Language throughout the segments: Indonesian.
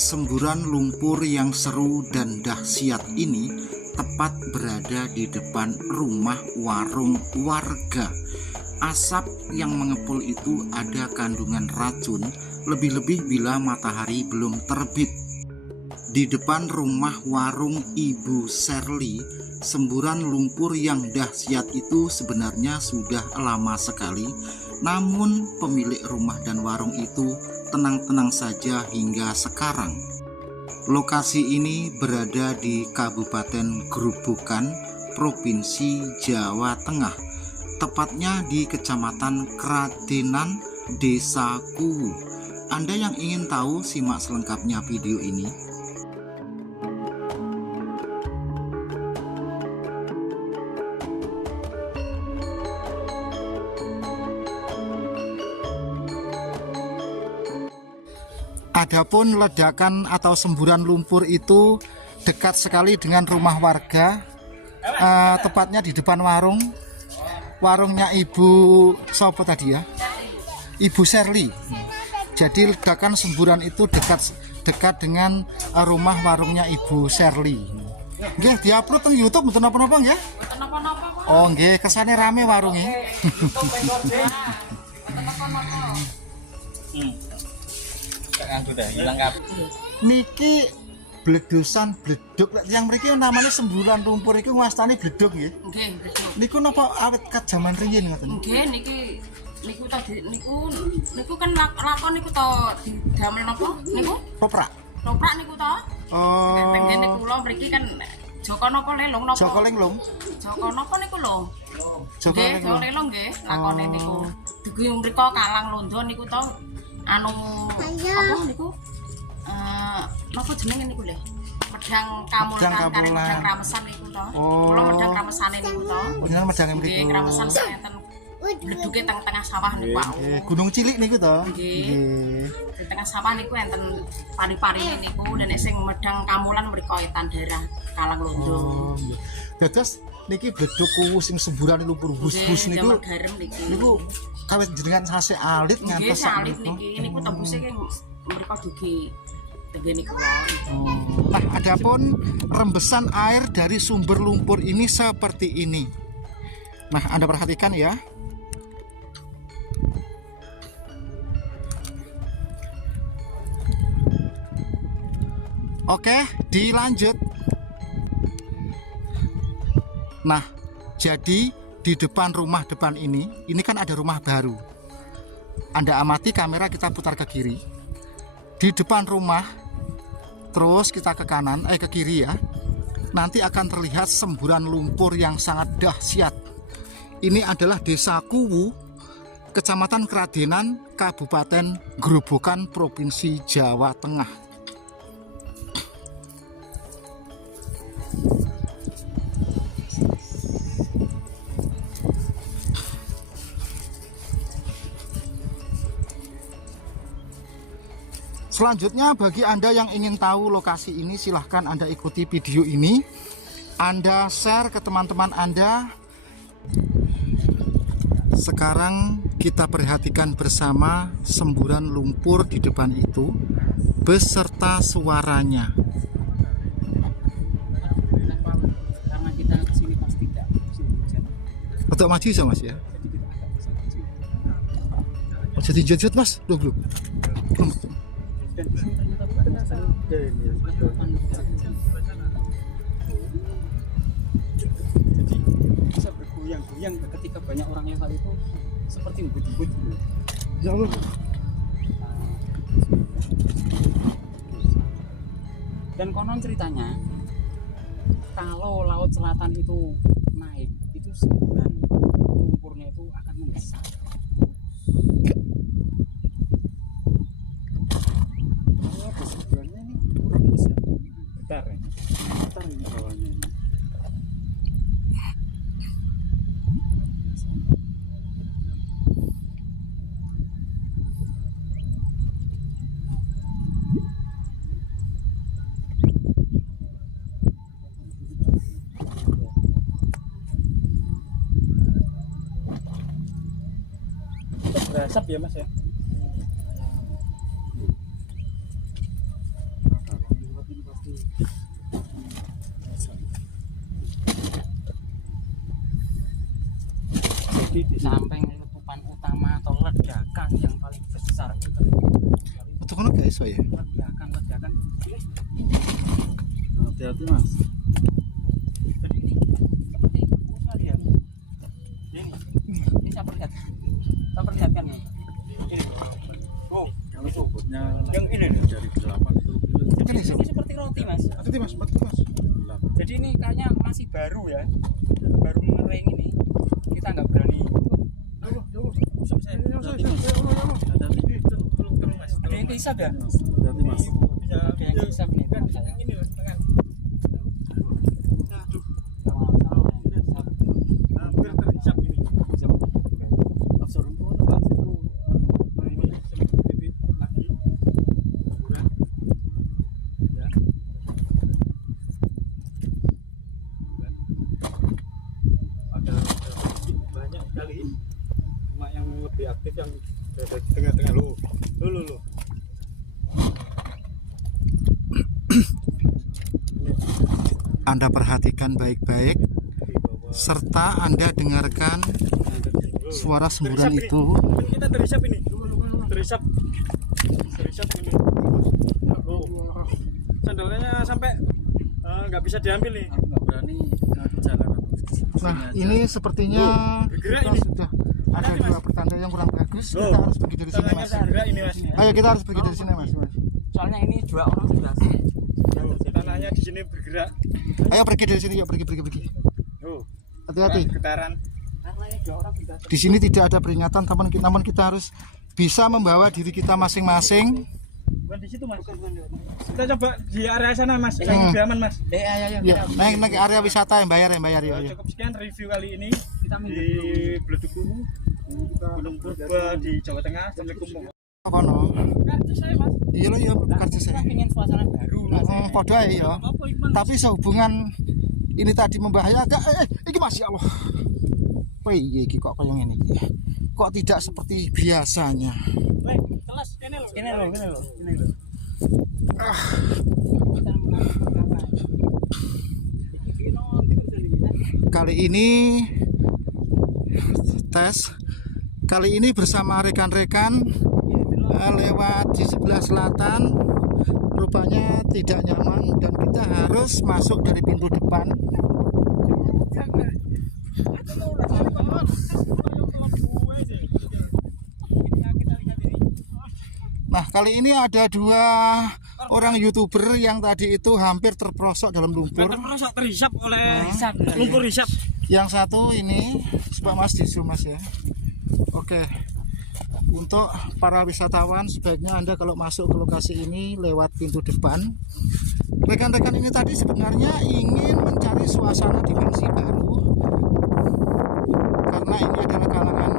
Semburan lumpur yang seru dan dahsyat ini tepat berada di depan rumah warung warga. Asap yang mengepul itu ada kandungan racun, lebih-lebih bila matahari belum terbit. Di depan rumah warung Ibu Sherly, semburan lumpur yang dahsyat itu sebenarnya sudah lama sekali, namun pemilik rumah dan warung itu tenang-tenang saja hingga sekarang. Lokasi ini berada di Kabupaten Grobogan, Provinsi Jawa Tengah, tepatnya di Kecamatan Kradenan, Desa Kuwu. Anda yang ingin tahu, simak selengkapnya video ini. Adapun ledakan atau semburan lumpur itu dekat sekali dengan rumah warga, tepatnya di depan warungnya Ibu Sopo tadi ya, Ibu Sherly. Jadi ledakan semburan itu dekat dengan rumah warungnya Ibu Sherly. Nggih, diupload teng YouTube mboten napa-napa nggih? Mboten napa-napa. Oh nggih, kesane rame warunge. Niki bledusan bleduk yang mriki namanya semburan lumpur iki ngastani bleduk nggih. Nggih, bleduk. Niku napa awet kat jaman riyin ngoten? Nggih, niku kan lakon niku to didamel napa? Niku? Toprak. Toprak niku to? Oh. Tengene kula mriki kan Joko napa lelong napa? Joko lenglung. Joko napa niku lho? Joko lenglung nggih, lakone niku. Dugi mriko Kalang Londo niku to. Anu apa niku napa jenenge niku lho, medang kamulan kali medang ramesan niku to. Kula medang ramesane niku to. Jeneng medange mriku. Nggih, ramesan sinten bleduke tengah sawah niku Pak. Gunung cilik niku to. Nggih. Di tengah sawah niku enten pari-parine niku dan sing medang kamulan mriku Tandara Kalang Londo. Dados niki bleduk kuwu sing semburan lumpur bus-bus niku. Niku kawit jenengan sase alit ngantos sak niku. Niku tembuse ki mriku dugi tenggene kula. Nah, adapun rembesan air dari sumber lumpur ini seperti ini. Nah, Anda perhatikan ya. Oke, dilanjut. Nah, jadi di depan rumah depan ini kan ada rumah baru. Anda amati kamera, kita putar ke kiri. Di depan rumah, terus kita ke kanan, ke kiri ya. Nanti akan terlihat semburan lumpur yang sangat dahsyat. Ini adalah Desa Kuwu, Kecamatan Kradenan, Kabupaten Grobogan, Provinsi Jawa Tengah. Selanjutnya, bagi Anda yang ingin tahu lokasi ini, silahkan Anda ikuti video ini. Anda share ke teman-teman Anda. Sekarang kita perhatikan bersama semburan lumpur di depan itu beserta suaranya. Karena kita kesini pasti tidak hujan. Untuk maju bisa Mas ya? Oh, jadi jajat Mas, belum. Dan di sini ternyata banyak sekali jadi bisa bergoyang-goyang ketika banyak orang yang lewat itu seperti ngebut-ngebut gitu. Ya Allah. Dan konon ceritanya kalau laut selatan itu naik, itu semburan lumpurnya itu akan membesar. Bentar ini bawahnya ini. Berasap ya Mas ya. Jadi di samping letupan utama atau ledakan yang paling besar itu Itu kan gak iso ya? ledakan. Hati-hati Mas. Jadi ini seperti usaha dia. Ini saya perlihatkan nih. Ini. Oh, Kalau bobotnya yang ini nih. dari 8 itu Jadi ini seperti roti Mas. Hati Mas, Mas. Jadi ini kayaknya masih baru ya, baru mengering ini. Kita nggak berani. Ada yang kehisap ya? hati-hati Mas. Ada yang kehisap nih. Ini loh, tangan. Hampir terhisap ini. Absorb Mas itu ini sedikit lagi kurang. Ya. Ada banyak sekali, cuma yang lebih aktif yang ada di tengah-tengah lo. Anda perhatikan baik-baik serta Anda dengarkan suara semburan itu. Kita terhisap ini. Terhisap ini. Oh. Sandalnya sampai nggak bisa diambil nih. Nggak berani jalan. Nah, ini sepertinya bergerak kita ini. sudah ada dua pertanda yang kurang bagus. Kita harus pergi dari sini, Mas. Bergerak ini Mas. Ayo kita harus pergi dari sini, Mas. Soalnya ini 2 orang sudah sih. Tanahnya di sini bergerak. Ayo pergi dari sini, yuk pergi. Oh, Hati-hati. getaran. Karena ini 2 orang sudah. Di sini tidak ada peringatan, namun kita harus bisa membawa diri kita masing-masing. Bukan di situ Mas. Kita coba di area sana Mas, yang lebih aman Mas. Ayo. Ya, naik area wisata yang bayar yuk. Cukup sekian review kali ini Kita di Bledug Kuwu, Gunung Purba di Jawa Tengah. Assalamualaikum. Kono. Kartu saya Mas. Iya kartu saya. ingin suasana baru Mas. Podo ae ya. Tapi sehubungan ini tadi membahayakan. Iki Mas ya Allah. Piye iki kok kaya ngene iki? Kok tidak seperti biasanya? Baik, kelas kene lho. Ini loh. Kali ini tes. Kali ini bersama rekan-rekan lewat di sebelah selatan. Rupanya tidak nyaman dan kita harus masuk dari pintu depan. Nah, kali ini ada 2 orang YouTuber yang tadi itu hampir terperosok dalam lumpur. Terperosok terhisap oleh lumpur hisap. Yang satu ini, coba Mas di zoom Mas ya. Oke. Untuk para wisatawan sebaiknya Anda kalau masuk ke lokasi ini lewat pintu depan. Rekan-rekan ini tadi sebenarnya ingin mencari suasana dimensi baru. Karena ini adalah kalangan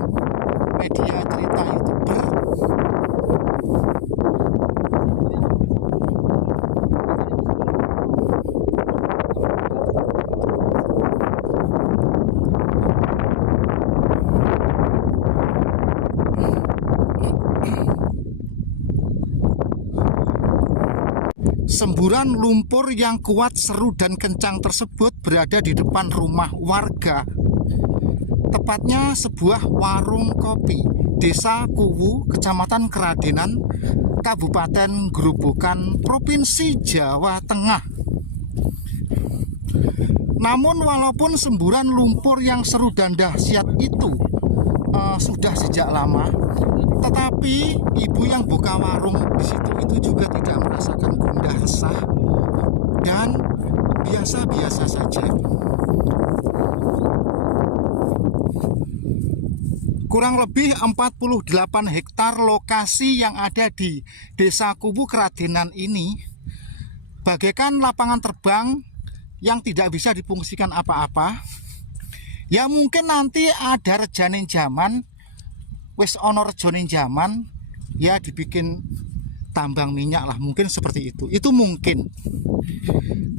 media cerita YouTuber. Semburan lumpur yang kuat, seru dan kencang tersebut berada di depan rumah warga. Tepatnya sebuah warung kopi, Desa Kuwu, Kecamatan Keradenan, Kabupaten Grobogan, Provinsi Jawa Tengah. Namun walaupun semburan lumpur yang seru dan dahsyat itu sudah sejak lama, tetapi ibu yang buka warung di situ itu juga tidak merasakan gundah resah dan biasa-biasa saja. Kurang lebih 48 hektar lokasi yang ada di Desa Kuwu Keradenan ini bagaikan lapangan terbang yang tidak bisa difungsikan apa-apa. Ya mungkin nanti ada rejaning zaman, wis ono rejaning zaman, ya dibikin tambang minyak lah, mungkin seperti itu. Itu mungkin.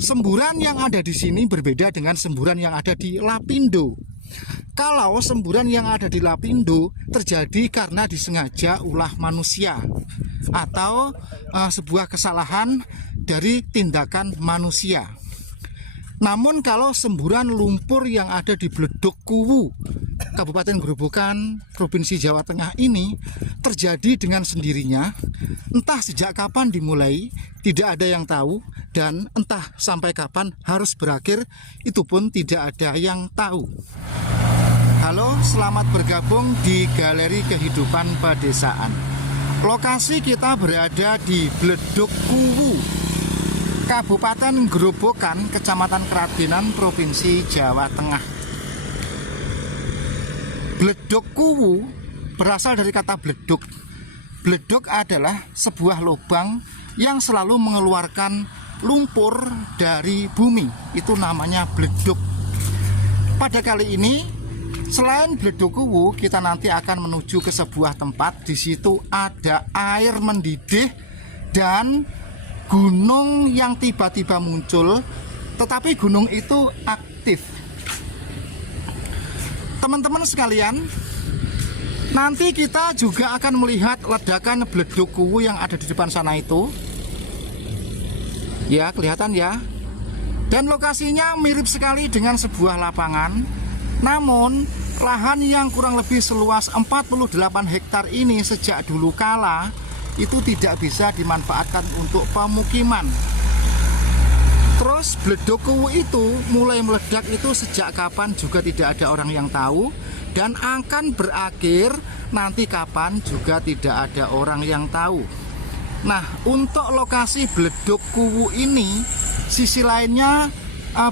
Semburan yang ada di sini berbeda dengan semburan yang ada di Lapindo. Kalau semburan yang ada di Lapindo terjadi karena disengaja ulah manusia atau sebuah kesalahan dari tindakan manusia. Namun kalau semburan lumpur yang ada di Bledug Kuwu Kabupaten Grobogan, Provinsi Jawa Tengah ini terjadi dengan sendirinya. Entah sejak kapan dimulai, tidak ada yang tahu, dan entah sampai kapan harus berakhir, itu pun tidak ada yang tahu. Halo, selamat bergabung di Galeri Kehidupan Pedesaan. Lokasi kita berada di Bledug Kuwu, Kabupaten Grobogan, Kecamatan Kradenan, Provinsi Jawa Tengah. Bledug Kuwu berasal dari kata bledug. Bledug adalah sebuah lubang yang selalu mengeluarkan lumpur dari bumi. Itu namanya bledug. Pada kali ini, selain Bledug Kuwu, kita nanti akan menuju ke sebuah tempat. Di situ ada air mendidih dan gunung yang tiba-tiba muncul, tetapi gunung itu aktif. Teman-teman sekalian, nanti kita juga akan melihat ledakan Bledug Kuwu yang ada di depan sana itu. Ya, kelihatan ya. Dan lokasinya mirip sekali dengan sebuah lapangan. Namun, lahan yang kurang lebih seluas 48 hektar ini sejak dulu kala itu tidak bisa dimanfaatkan untuk pemukiman. Terus Bledug Kuwu itu mulai meledak itu sejak kapan juga tidak ada orang yang tahu, dan akan berakhir nanti kapan juga tidak ada orang yang tahu. Nah, untuk lokasi Bledug Kuwu ini, sisi lainnya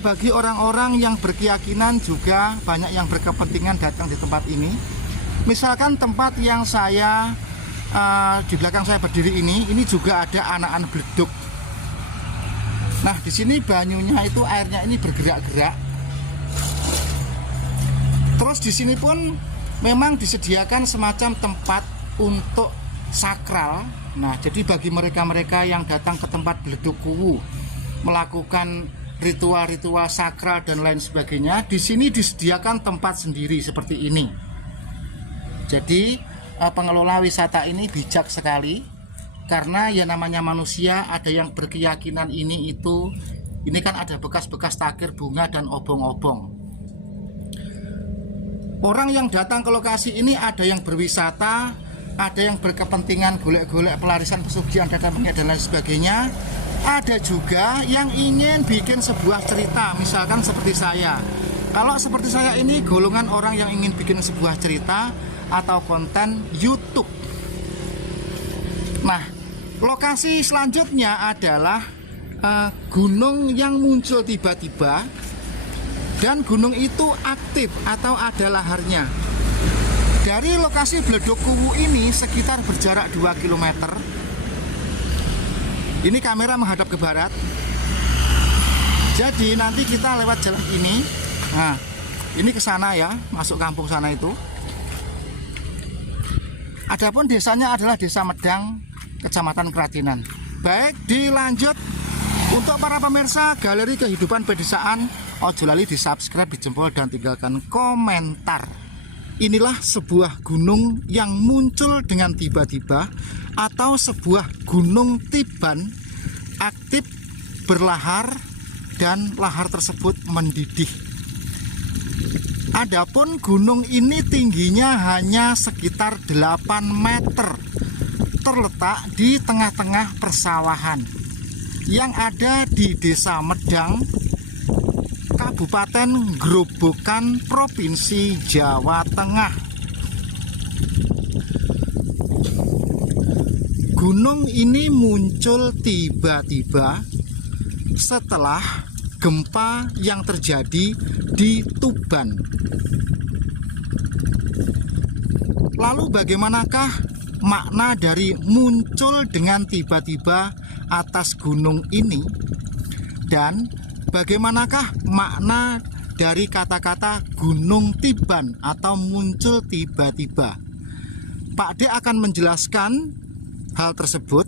bagi orang-orang yang berkeyakinan juga banyak yang berkepentingan datang di tempat ini. Misalkan tempat yang saya di belakang saya berdiri ini juga ada anak-anak bledug. Nah, di sini banyunya itu airnya ini bergerak-gerak. Terus di sini pun memang disediakan semacam tempat untuk sakral. Nah, jadi bagi mereka-mereka yang datang ke tempat Bledug Kuwu melakukan ritual-ritual sakral dan lain sebagainya, di sini disediakan tempat sendiri seperti ini. Jadi pengelola wisata ini bijak sekali, karena ya namanya manusia ada yang berkeyakinan ini kan ada bekas-bekas takir bunga dan obong-obong. Orang yang datang ke lokasi ini ada yang berwisata, ada yang berkepentingan golek-golek pelarisan pesugihan dan lain sebagainya. Ada juga yang ingin bikin sebuah cerita, misalkan seperti saya. Kalau seperti saya ini golongan orang yang ingin bikin sebuah cerita atau konten YouTube. Nah, lokasi selanjutnya adalah gunung yang muncul tiba-tiba, dan gunung itu aktif atau ada laharnya. Dari lokasi Bledug Kuwu ini sekitar berjarak 2 km. Ini kamera menghadap ke barat. Jadi nanti kita lewat jalan ini. Nah, ini ke sana ya, masuk kampung sana itu. Adapun desanya adalah Desa Medang, Kecamatan Kradenan. Baik, dilanjut. Untuk para pemirsa Galeri Kehidupan Pedesaan, ojo lali di subscribe, di jempol, dan tinggalkan komentar. Inilah sebuah gunung yang muncul dengan tiba-tiba, atau sebuah gunung tiban aktif berlahar, dan lahar tersebut mendidih. Adapun gunung ini tingginya hanya sekitar 8 meter, terletak di tengah-tengah persawahan yang ada di Desa Medang, Kabupaten Grobogan, Provinsi Jawa Tengah. Gunung ini muncul tiba-tiba setelah gempa yang terjadi di Tuban. Lalu bagaimanakah makna dari muncul dengan tiba-tiba atas gunung ini? Dan bagaimanakah makna dari kata-kata gunung tiban atau muncul tiba-tiba? Pak D akan menjelaskan hal tersebut,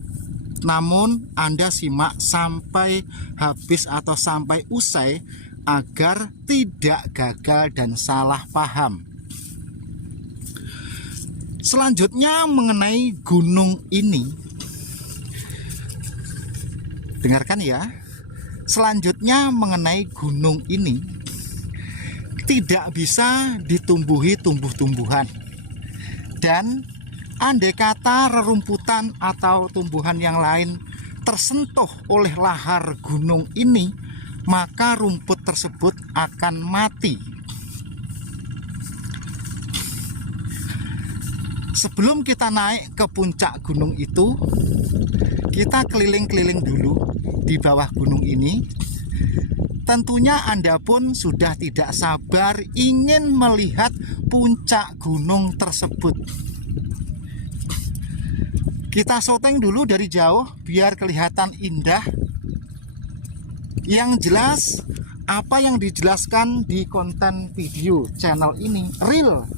namun Anda simak sampai habis atau sampai usai agar tidak gagal dan salah paham. Selanjutnya mengenai gunung ini, dengarkan ya. Selanjutnya mengenai gunung ini, tidak bisa ditumbuhi tumbuh-tumbuhan. Dan andai kata rerumputan atau tumbuhan yang lain tersentuh oleh lahar gunung ini, maka rumput tersebut akan mati. Sebelum kita naik ke puncak gunung itu, kita keliling-keliling dulu di bawah gunung ini. Tentunya Anda pun sudah tidak sabar ingin melihat puncak gunung tersebut. Kita syuting dulu dari jauh biar kelihatan indah. Yang jelas, apa yang dijelaskan di konten video channel ini real.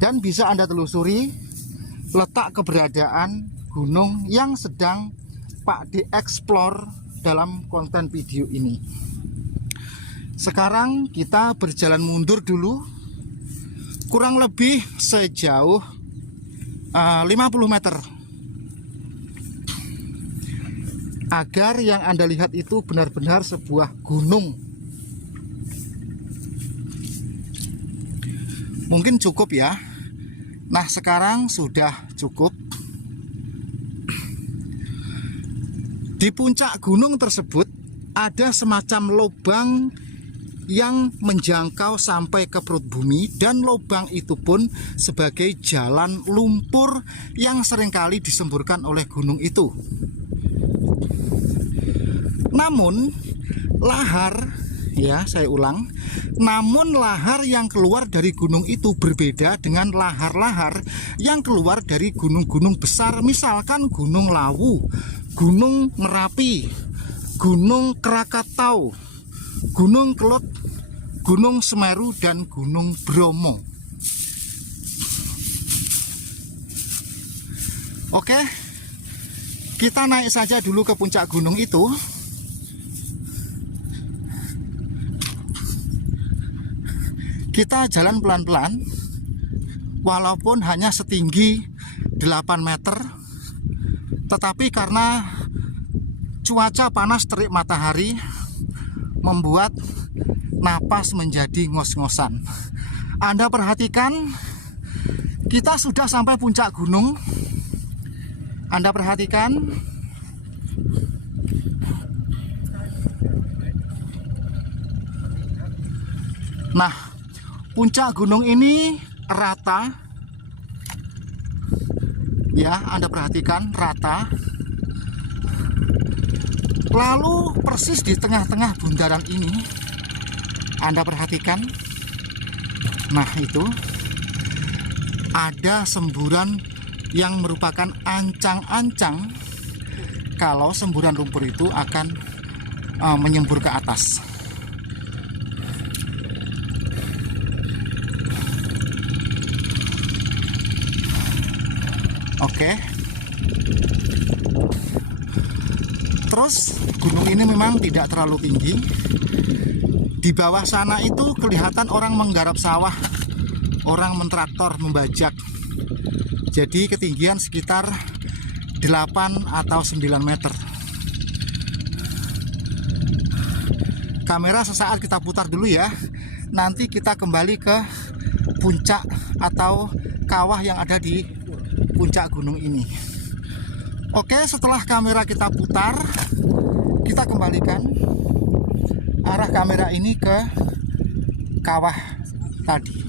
Dan bisa Anda telusuri letak keberadaan gunung yang sedang Pak dieksplor dalam konten video ini. Sekarang kita berjalan mundur dulu, kurang lebih sejauh 50 meter, agar yang Anda lihat itu benar-benar sebuah gunung. Mungkin cukup ya. Nah, sekarang sudah cukup. Di puncak gunung tersebut ada semacam lubang yang menjangkau sampai ke perut bumi, dan lubang itu pun sebagai jalan lumpur yang seringkali disemburkan oleh gunung itu. Namun lahar, ya saya ulang, namun lahar yang keluar dari gunung itu berbeda dengan lahar-lahar yang keluar dari gunung-gunung besar, misalkan Gunung Lawu, Gunung Merapi, Gunung Krakatau, Gunung Kelud, Gunung Semeru, dan Gunung Bromo. Oke, kita naik saja dulu ke puncak gunung itu. Kita jalan pelan-pelan, walaupun hanya setinggi 8 meter, tetapi karena cuaca panas terik matahari membuat napas menjadi ngos-ngosan. Anda perhatikan, kita sudah sampai puncak gunung. Anda perhatikan, nah, puncak gunung ini rata, ya, Anda perhatikan rata. Lalu persis di tengah-tengah bundaran ini, Anda perhatikan, nah itu ada semburan yang merupakan ancang-ancang kalau semburan lumpur itu akan menyembur ke atas. Oke. Terus gunung ini memang tidak terlalu tinggi. Di bawah sana itu kelihatan orang menggarap sawah, orang mentraktor, membajak. Jadi ketinggian sekitar 8 atau 9 meter. Kamera sesaat kita putar dulu ya. Nanti kita kembali ke puncak atau kawah yang ada di puncak gunung ini. Oke, setelah kamera kita putar, kita kembalikan arah kamera ini ke kawah tadi.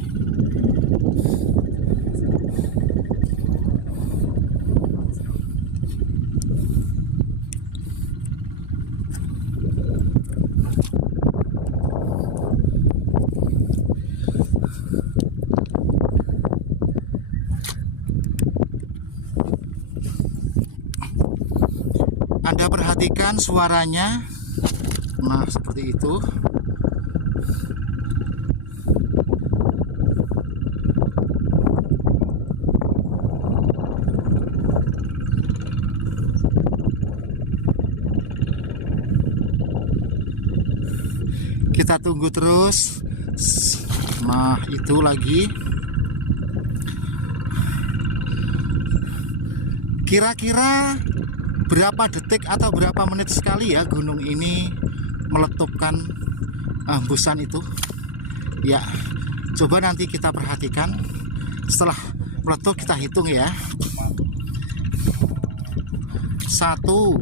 Anda perhatikan suaranya, nah seperti itu. Kita tunggu terus. Nah itu lagi. Kira-kira berapa detik atau berapa menit sekali ya gunung ini meletupkan hembusan itu ya. Coba nanti kita perhatikan setelah meletup, kita hitung ya. 1 2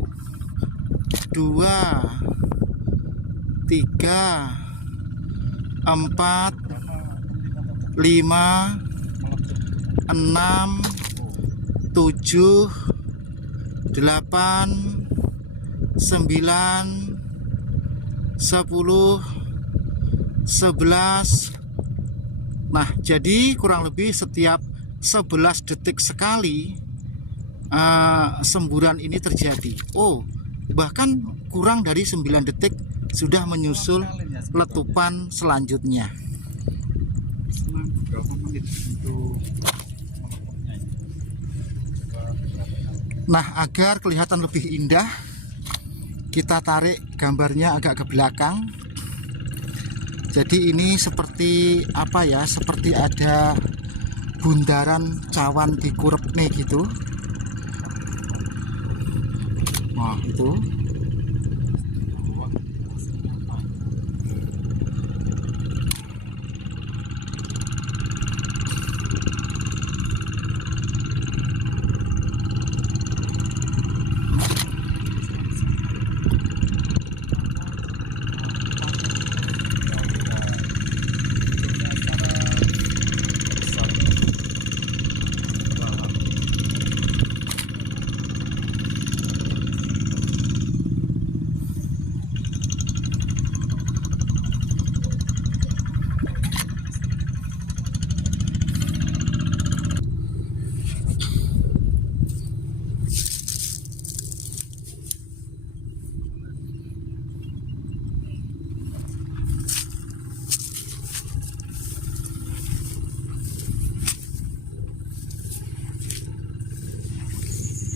3 4 5 6 7 8 9 10 11. Nah, jadi kurang lebih setiap 11 detik sekali semburan ini terjadi. Oh, bahkan kurang dari 9 detik sudah menyusul letupan selanjutnya. Nah, agar kelihatan lebih indah, kita tarik gambarnya agak ke belakang. Jadi ini seperti apa ya, seperti ada bundaran cawan di kurep nih gitu. Nah itu.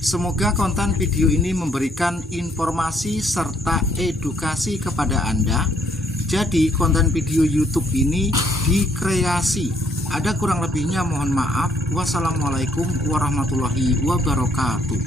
Semoga konten video ini memberikan informasi serta edukasi kepada Anda. Jadi konten video YouTube ini dikreasi. Ada kurang lebihnya mohon maaf. Wassalamualaikum warahmatullahi wabarakatuh.